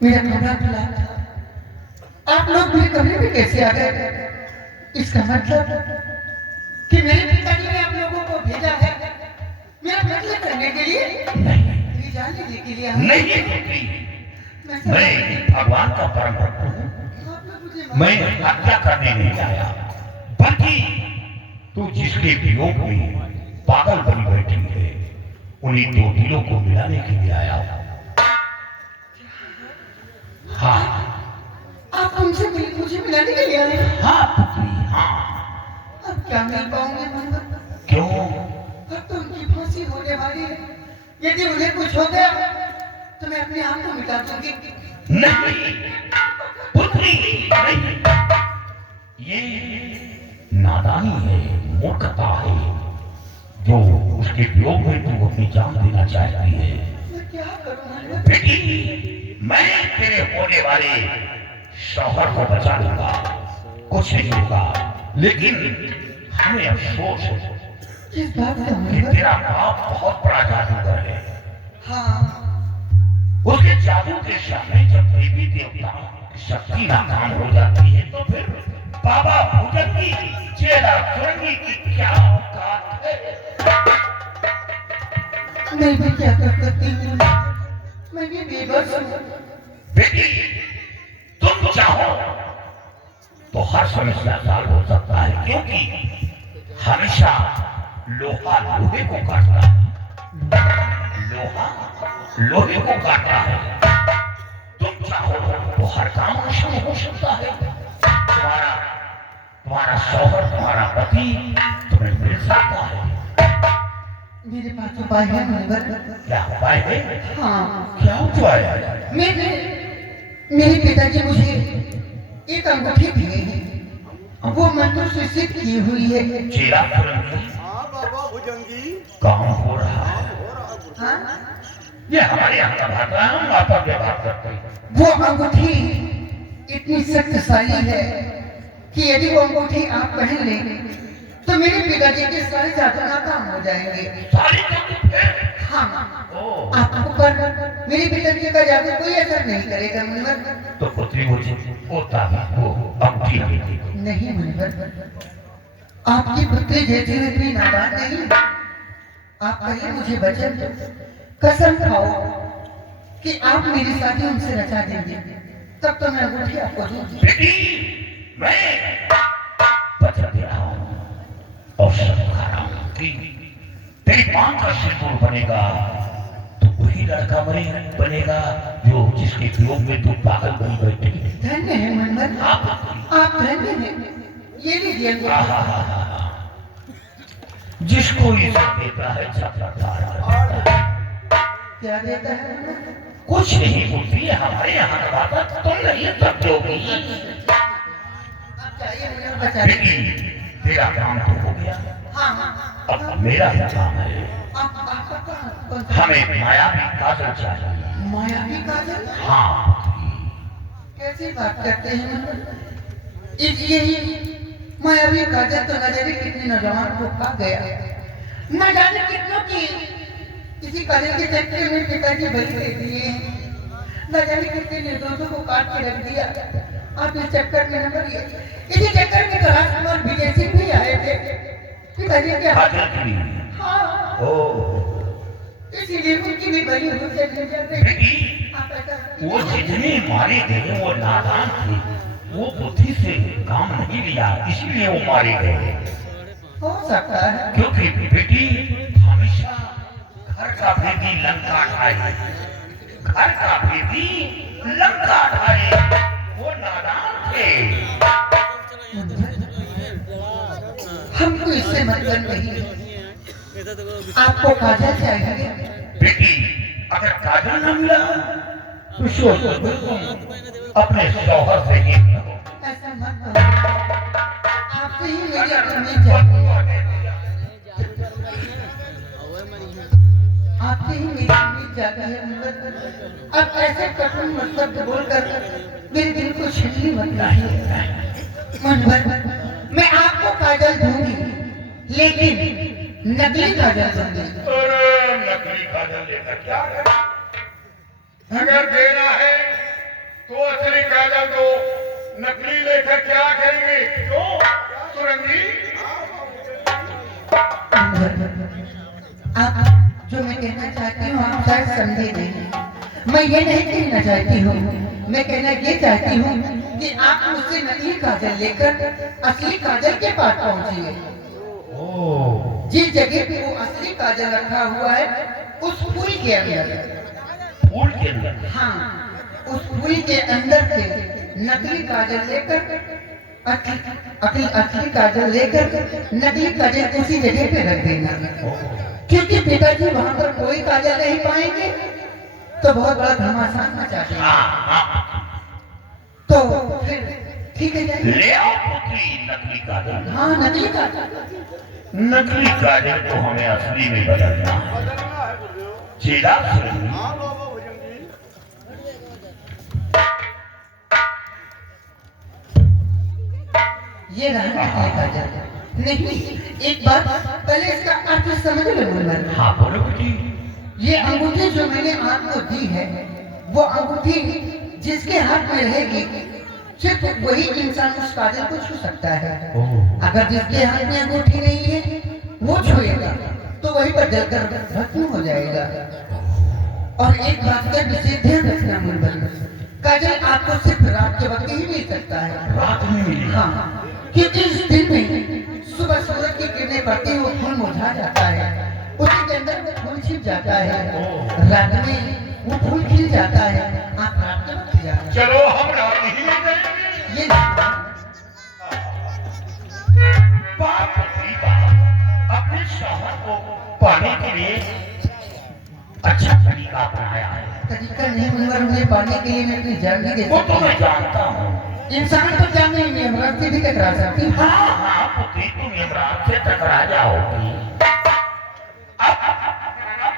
मेरा कमरा खुला था। आप लोग मेरे कमरे में कैसे आ गए? इसका मतलब कि मेरे पिताजी ने आप लोगों को भेजा है मेरा मतलब करने के लिए, मेरी जान लेने के लिए। नहीं, मैं भगवान का परम भक्त हूँ। मैं हत्या करने नहीं आया, बल्कि तू जिसके वियोग में पागल बनी बैठी है उन्हीं दो दिलों को मिलाने के लिए आया हूँ। हाँ, आप हमसे मुझे मिलाने के लिए आए? हाँ पुत्री, हाँ। अब क्या मिल पाऊंगे मंगल? क्यों? अब तो उनकी फांसी होने वाली है। यदि उन्हें कुछ हो गया तो मैं अपने आप को मिटा दूंगी। नहीं पुत्री, नहीं, ये नादानी है, मूर्खता है जो उसके वियोग में तू अपनी जान देना चाहती है। मैं क्या करूं? बेटी, मैं तेरे होने वाले शौहर को बचा लूंगा, कुछ नहीं होगा। लेकिन हमें अफसोस है किस बात का? कि तेरा बाप बहुत बड़ा जादूगर है। हाँ, उसके जादू के सामने जब देवी देवता शक्ति नाकाम हो जाती है तो फिर बाबा भुजंगी चेला सुरंगी की क्या औकात है? मैं भी क्या कर सकती हूँ? मैं भी बेबस हूँ। बेटी, तुम चाहो तो हर समस्या हल हो सकता है, क्योंकि हमेशा लोहा लोहे को काटता है, लोहा लोहे को काटता है। तुम चाहो तो हर काम आसान हो सकता है। तुम्हारा शौहर, तुम्हारा पति तुम्हें मिल सकता है। मेरे पास उपाय है मुनिवर। क्या उपाय है? हाँ, क्या उपाय है? मेरे पिताजी मुझे एक अंगूठी दिए हैं, वो मंत्र से सिद्ध की हुई है। चेला सुरंगी, हाँ बाबा भुजंगी, काम हो रहा है। हाँ? ये हमारे यहाँ का भाषा है, हम आपस में बात करते हैं। वो अंगूठी इतनी शक्तिशाली है कि यदि वो अंगूठी आप पहन लें तो मेरे पिताजी के सारे जादू नाकाम हो जाएंगे। सारी जादू है? हाँ, ओह, आपको पर मेरे पिताजी का जादू कोई असर नहीं करेगा मुनिवर। तो पुत्री मुझे वो ताबीज, वो अंगूठी हमें दे दो। नहीं मुनिवर, आपकी पुत्री जैसी इतनी नादान नहीं। आप कहीं मुझे वचन दो, कसम खाओ कि आप मेरी शादी उनसे रचा देंगे, तब तो मैं अंगूठी आपको दूंगी। बेटी, मैं वचन दे रहा हूँ और शर्त खा रहा हूँ कि तेरी पांव का सिंदूर बनेगा तो वही लड़का बनेगा जो जिसके वियोग में तू पागल बनी बैठी है। धन्य है मनमन, आप आप धन्य हैं। ये लीजिए। जिसको ईश्वर देता है क्या देता है? कुछ नहीं होती है। हमारे यहाँ का बात तुम नहीं समझोगी। आप चाहिए मुझे बचा दीजिए। तेरा काम तो हो गया, हाँ हाँ, अब मेरा ही काम है। आपका हमें मायावी काजल चाहिए। मायावी काजल? हाँ, कैसी बात करते हैं मनमन? यही मायावी काजल तो न जाने कितने नौजवान को खा गया, न जाने कितनों की इसी काजल के चक्कर में पिताजी बलि दे दिए हैं, न जाने कितने निर्दोषों को काट के रख दिया। आप इस चक्कर में न पड़िए। इसी चक्कर में तो राजकुमार विजय सिंह भी आए थे पिताजी के हाथ। हाँ, इसीलिए उनकी भी बलि हो जाती। वो जितने मारे गए वो नादान थे, वो बुद्धि से काम नहीं लिया, इसीलिए वो मारे गए। हो सकता है, क्योंकि बेटी हमेशा घर का भेदी लंका ढाए, घर का भेदी लंका ढाए। वो नादान थे। हमको इससे मतलब नहीं है। आपको काजल चाहिए? बेटी, अगर काजल न मिला तो सोचो तुम अपने शौहर से ही करो। ऐसा मत करो, आपसे ही मेरी उम्मीद जाती है। आपसे ही मेरी उम्मीद जाती है मुनिवर। अब ऐसे कठोर मतलब बोलकर मेरे दिल को छीनी मत लाइए मुनिवर। मैं आपको काजल दूंगी, लेकिन नकली काजल दूंगी। अरे नकली काजल लेकर क्या करें? अगर देना है तो असली काजल तो नकली लेकर क्या करेंगे? क्यों सुरंगी? आप जो मैं कहना चाहती हूँ आप शायद समझे नहीं। मैं ये नहीं कहना चाहती हूँ, मैं कहना ये चाहती हूँ कि आप मुझसे नकली काजल लेकर असली काजल के पास पहुंचिए। जिस जगह पे वो असली काजल रखा हुआ है उस फूल के अंदर, फूल के अंदर? हाँ, उस फूल के अंदर से नकली काजल लेकर असली काजल लेकर नकली काजल उसी जगह पे रख देना। क्योंकि पिताजी वहां पर कोई काजल नहीं पाएंगे तो बहुत बड़ा घमासान मचा देंगे। तो फिर ठीक है जाइए। ले आओ पुत्री नकली काजल। हाँ, नकली काजल। नकली काजल को हमें असली में बदलना है। बदलना है गुरुदेव। चेला सुरंगी, हाँ बाबा भुजंगी। ये रहा नकली काजल। नहीं, एक बात पहले इसका अर्थ समझ लो मुन्वर। हाँ बोलो बेटी। ये अंगूठी जो मैंने आपको दी है वो अंगूठी जिसके हाथ में रहेगी सिर्फ वही इंसान उस काजल को छू सकता है। अगर जिसके हाथ में अंगूठी नहीं है वो छुएगा तो वहीं पर जलकर भस्म हो जाएगा। और एक बात का विशेष ध्यान रखना मुन्वर, काजल आपको सिर्फ रात के वक्त ही मिल सकता है। रात में मिली? हाँ, क्योंकि इस दिन में सुबह सूरज की किरणें पड़ती वो फूल मुरझा जाता है, उसी के अंदर वो फूल छिप जाता है, रात में वो फूल खिल जाता है। आप रात के वक्त जाना। चलो हम रात ही में जाएंगे। ये बाप पुत्री बाप अपने शौहर को पाने के लिए अच्छा तरीका अपनाया है। तरीका नहीं मुनवर, उन्हें पाने के लिए मैं अपनी जान भी दे वो सकती तो मैं हूँ। जानता हूँ। इंसान तो जान नहीं है, हमरा से भी टकरा सकती हूँ। हाँ हाँ पुत्री, तुम यमराज से टकरा जाओगी। अब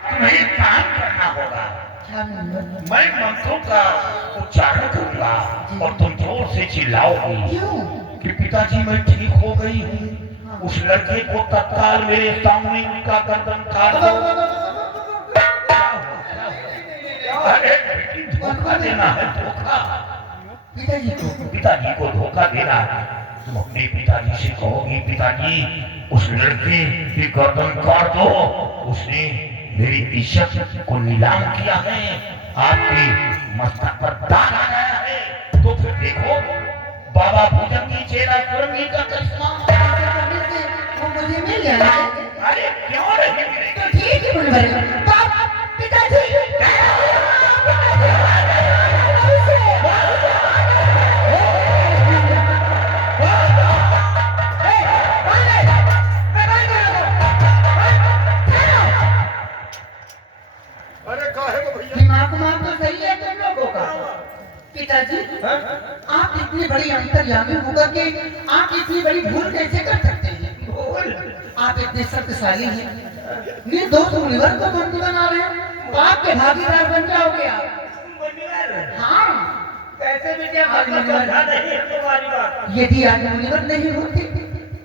तुम्हें एक काम करना होगा। क्या मुनवर? मैं मंत्रों का उच्चारण करूंगा और तुम जोर से चिल्लाओगी क्यों? कि पिताजी मैं ठीक हो गई हूँ। उस लड़के को तत्काल मेरे सामने उसका गर्दन काट दो। अरे बेटी, धोखा देना है, धोखा। पिताजी को धोखा देना है। तुम अपने पिताजी से कहोगी पिताजी उस लड़के की गर्दन काट दो, उसने मेरी इज्जत को नीलाम किया है, आपकी मस्तक पर दाग आ गया है। तो फिर देखो बाबा भुजंगी चेला सुरंगी का करिश्मा। वो मुझे मिल जाएगा। अरे क्यों नहीं मिलेगी? तो ठीक है मुनवर। पापा, पिताजी अरे काहे को भैया? दिमाग मार तो सही है तुम लोगों का। पिताजी, आप इतनी बड़ी अंतर्यामी होकर के आप इतनी बड़ी भूल कैसे कर सकते हैं? भूल? आप इतने शक्तिशाली हैं, निर्दोष मुनिवर को बंदी बना रहे हैं, पाप के भागीदार बन जाओगे आप। हाँ, कैसे भी क्या मतलब समझा नहीं है तुम्हारी बात। यदि आज मुनिवर नहीं होती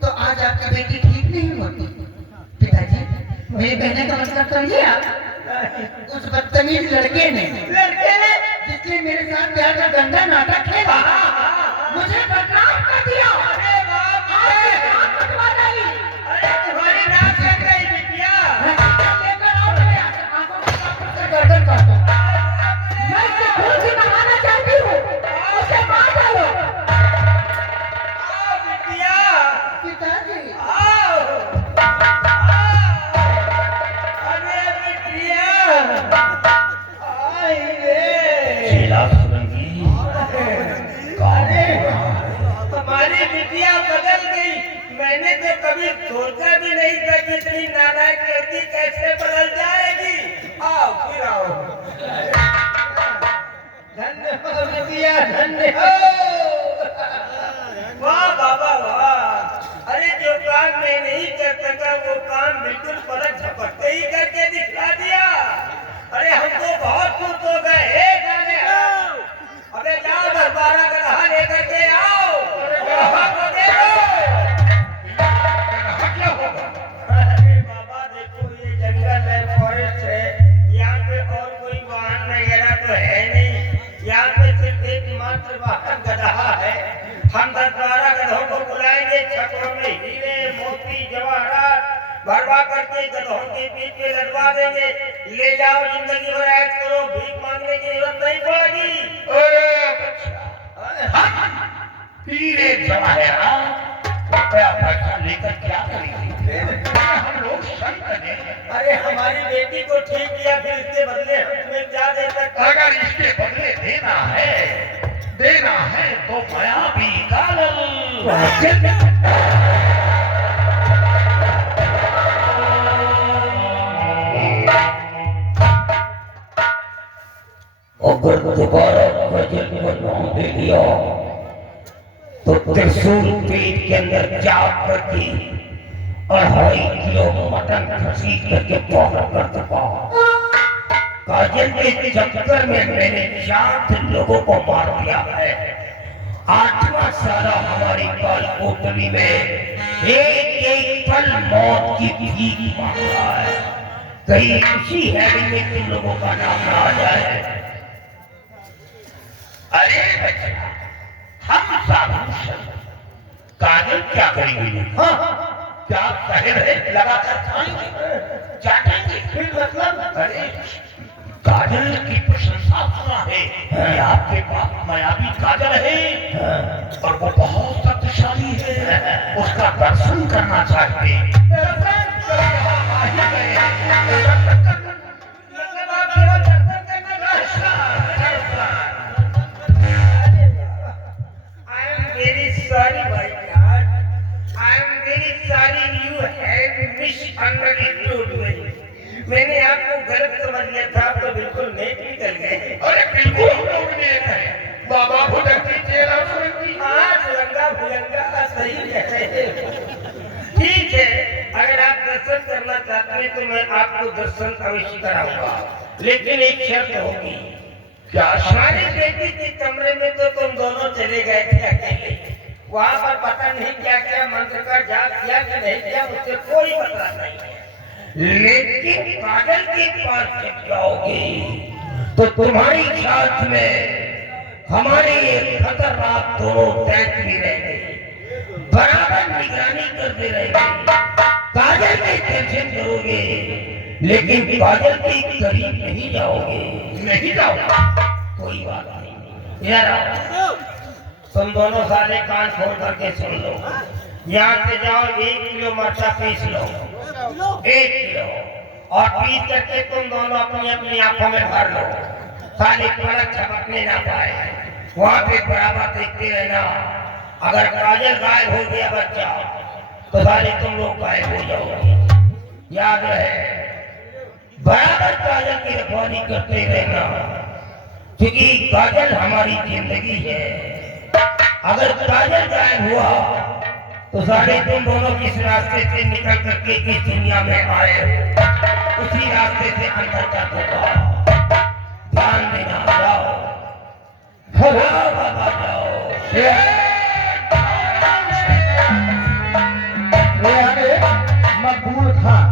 तो आज आपकी बेटी ठीक नहीं होती। पिताजी, मेरे कहने का मतलब समझिए आप। उस बदतमीज लड़के ने जिसने मेरे साथ प्यार का गंदा नाटक खेला, मुझे बदनाम कर दिया। अरे बाप रे! अरे तुम्हारी नाक लग गई बिटिया। लेकर आओ मेरे आंखों के सामने गर्दन काटो। मैं इससे खून से नहाना चाहती हूँ, उसे मार डालो। आओ बिटिया, पिताजी, आओ। अरे बिटिया, आई रे। चेला सुरंगी अरे हमारी बिटिया बदल गई। मैंने तो कभी सोचा भी नहीं था कि इतनी नालायक लड़की कैसे बदल जाएगी। आओ फिर आओ। धन्य हो बिटिया, धन्य हो। वाह बाबा वाह। अरे जो काम मैं नहीं कर सका वो काम बिल्कुल पलक झपकते ही करके दिखला दिया। अरे हम तो बहुत खुश हो गए। हे जाने आओ। अबे जाओ 10-12 गदहा लेकर के आओ। गदहा को दे दो। क्या होगा? अरे बाबा देखो ये जंगल है, फॉरेस्ट है, यहाँ पे और कोई वाहन वगैरह तो है नहीं। यहाँ पे सिर्फ एक सारे छत्रों में हीरे मोती जवाहरात भरवा करके गधों के पीठ पे लदवा देंगे। ले जाओ, जिंदगी भर ऐश करो, भीख मांगने की जरूरत नहीं पड़ेगी। अरे बच्चा, हीरे जवाहरात रुपया पैसा लेकर क्या करेंगे? हम लोग संत हैं। अरे हमारी बेटी को ठीक किया, फिर इसके बदले हम तुम्हें क्या दे सकते? अगर इसके बदले देना है तो मायावी काजल। अगर दोबारा काजल का नाम ले लिया तो त्रिशूल पेट के अंदर चाप करके 2.5 किलो मटन खसीद करके पार कर चुका। काजल के चक्कर में मैंने 4 लोगों को मार दिया है। 8वां सारा हमारी काल कोठरी में एक पल मौत की भीख मांग रहा है। कहीं इसी हैवी में तुम लोगों का नाम ना आ जाए। अरे बच्चा, हम साधु काजल क्या करेंगे? हाँ, क्या कहे रहे, लगाकर खाएंगे, चाटेंगे, फिर मतलब? अरे काजल की प्रशंसा सुना है कि आपके पास मायावी काजल है और वो बहुत शक्तिशाली है, उसका दर्शन करना चाहते हैं। Sorry, my God. I am very sorry you have misunderstood me. मैंने आपको गलत समझ लिया था, तो बिल्कुल नेक निकल गए। अरे बिल्कुल हम लोग नेक हैं। बाबा भुजंगी चेला सुरंगी। हाँ, भुजंगा का सही है। ठीक है, अगर आप दर्शन करना चाहते हैं तो मैं आपको दर्शन अवश्य कराऊंगा, लेकिन एक शर्त होगी। क्या? हमारी बेटी के कमरे में तो तुम दोनों चले गए थे अकेले। वहाँ पर पता नहीं क्या क्या मंत्र का जाप किया कि नहीं किया, मुझसे कोई पता नहीं है। लेकिन काजल के पास जब जाओगे तो तुम्हारी साथ में हमारे ये खतरनाक दोनों दैत भी रहेंगे, बराबर निगरानी करते रहेंगे। काजल की टेंशन करोगे लेकिन काजल के करीब नहीं जाओगे। नहीं जाओगे, कोई बात नहीं। यार तुम दोनों सारे कान खोल करके सुन लो। यहाँ से जाओ, 1 किलो मरचा पीस लो, 1 किलो, और पीस करके तुम दोनों अपनी अपनी आंखों में भर लो, साले पलक झपकने ना पाए। वहाँ पे बराबर देखते रहना। अगर काजल गायब हो गया बच्चा तो साले तुम लोग गायब हो जाओगे। याद रहे, बराबर काजल की रखवाली करते रहना, क्योंकि काजल हमारी जिंदगी है। अगर काजल गायब हुआ तो सारे तुम दोनों किस रास्ते से निकल करके इस दुनिया में आए हो, उसी रास्ते से अंदर तक होगा। ध्यान देना। जाओ, जाओ बाबा, जाओ। मकबूल खान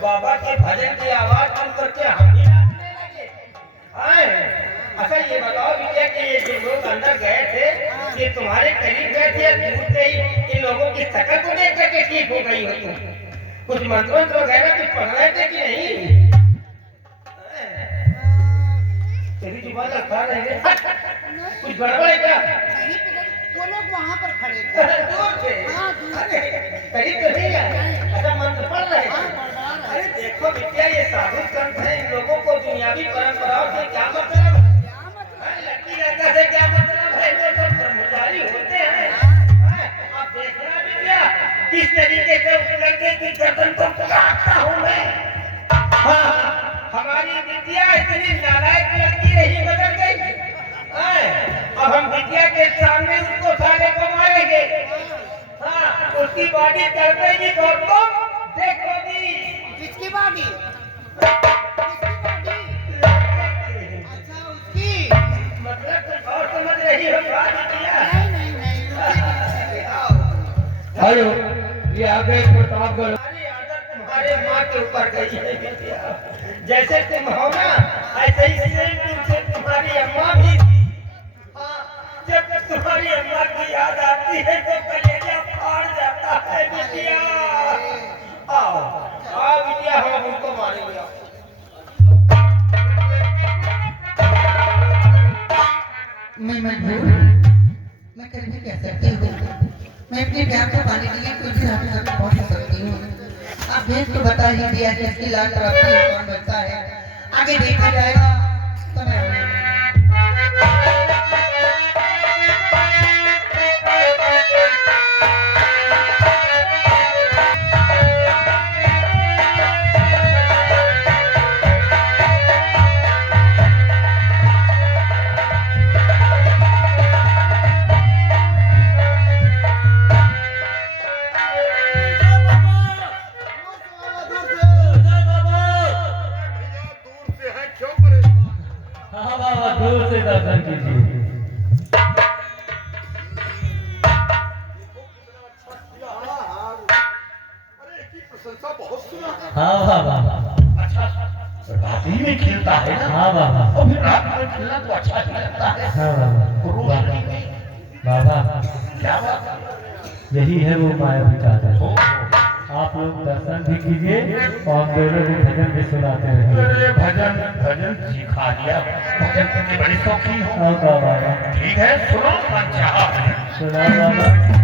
बाबा के भजन की आवाज सुन करके हम भी नाचने लगे। आए अच्छा ये बताओ विद्या कि ये जो लोग अंदर गए थे ये तुम्हारे करीब गए थे या दूर से ही इन लोगों की शक्ल को देख करके ठीक हो गई हो तुम? कुछ मंत्र वगैरह कुछ पढ़ रहे थे कि नहीं? तेरी जुबान लगा रही है कुछ गड़बड़ है क्या? नहीं वो लोग वहाँ पर खड़े थे। दूर से हाँ, दूर से। करीब तो नहीं है। अच्छा मंत्र पढ़ रहे हाँ, थे? पढ़ रहा है। अरे देखो विद्या ये साधु संत है इन लोगों को दुनियावी परंपराओं से क्या मतलब है? क्या मतलब? लड़की लड़का से क्या मतलब है? वो सब ब्रह्मचारी होते हैं। अब देखना विद्या किस तरीके से उस लड़के की गर्दन को काटता हूँ मैं। हाँ, हमारी विद्या इतनी नालायक लड़की नहीं बदल गई। अब हम विद्या के सामने उसको सारे को मारेंगे। हाँ, उसकी बॉडी तड़पेगी और तुम देखोगी। किसकी बागी? अच्छा उसकी। मतलब कुछ और समझ रही हो बात विद्या? नहीं हेलो, ये आगे प्रतापगढ़। हमारी आदत तुम्हारे माँ के ऊपर गई है विद्या। जैसे तुम हो ना ऐसे ही सेम टू सेम तुम्हारी अम्मा भी थी। हाँ, जब तुम्हारी अम्मा की याद आती है तो कलेजा फाड़ जाता है विद्या। आओ आओ विद्या हम उनको मारेंगे। मैं मजबूर मैं कर भी क्या सकती हूँ। मैं अपने प्यार को पाने के लिए कुछ भी हाथ तक पहुँच सकती हूँ। आप भेद तो बता ही दिया कि इसकी लाल प्राप्ति कौन बनता है। आगे देखा जाएगा समय आएगा। भैया दूर से है क्यों परेशान? हाँ बाबा दूर से दर्शन कीजिए। अरे इसकी प्रशंसा बहुत सुना है। हाँ बाबा। अच्छा, रात ही में खेलता है ना? हाँ बाबा। और फिर रात में खेलना तो अच्छा ही लगता है। हाँ बाबा। रोज नहीं। बाबा क्या बात है? यही है वो मायावी चादर। ओ, आप लोग दर्शन भी कीजिए और हम दोनों को भजन भी सुनाते रहेंगे। अरे भजन भजन सिखा दिया। भजन के बड़े शौकीन हो। हाँ बाबा। ठीक है, सुनो मन चाहा भजन। सुना बाबा।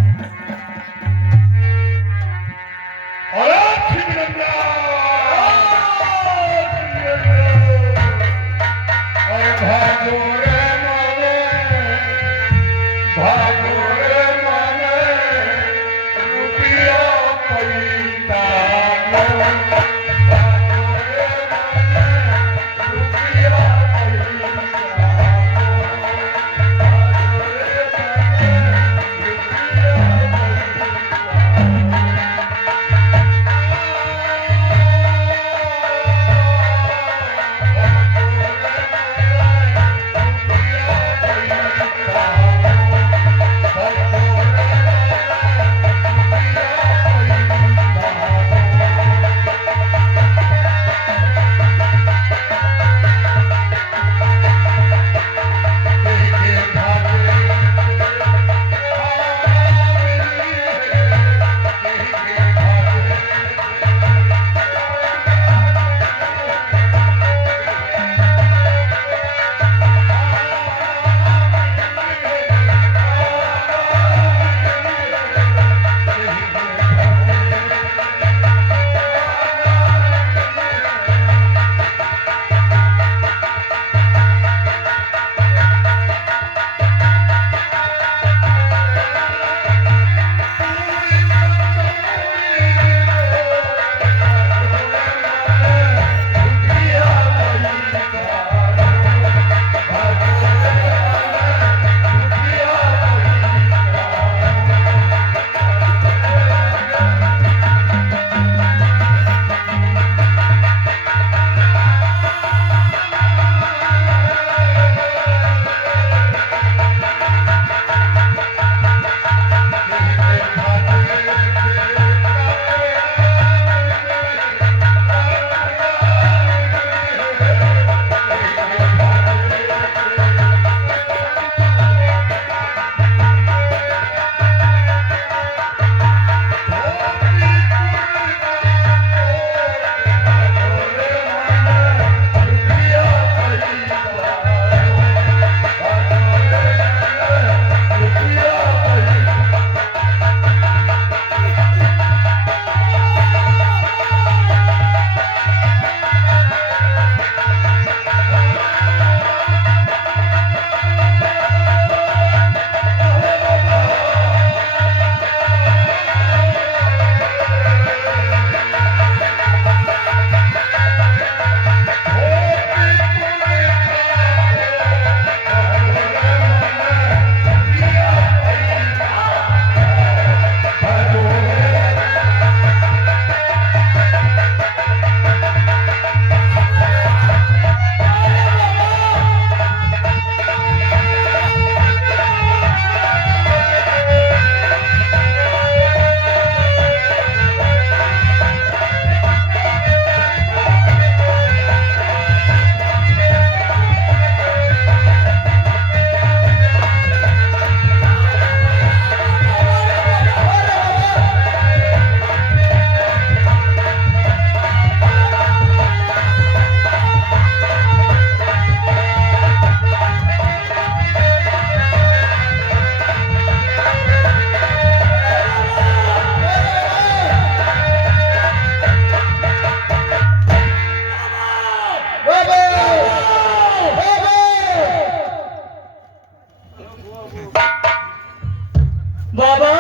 बाबा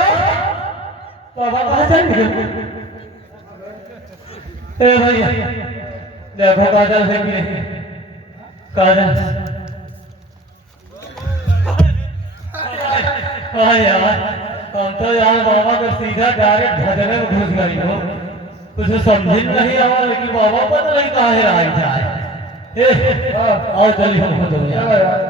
बाबा कहाँ चल गए? ए भैया देखो काजल है कि नहीं? काजल हाँ यार हम तो यार बाबा का सीधा डायरेक्ट भजने में घुस गई हो। कुछ समझ नहीं आ रहा कि बाबा पता नहीं कहाँ है आई जाए। आओ चलिए हम खुद हो यार।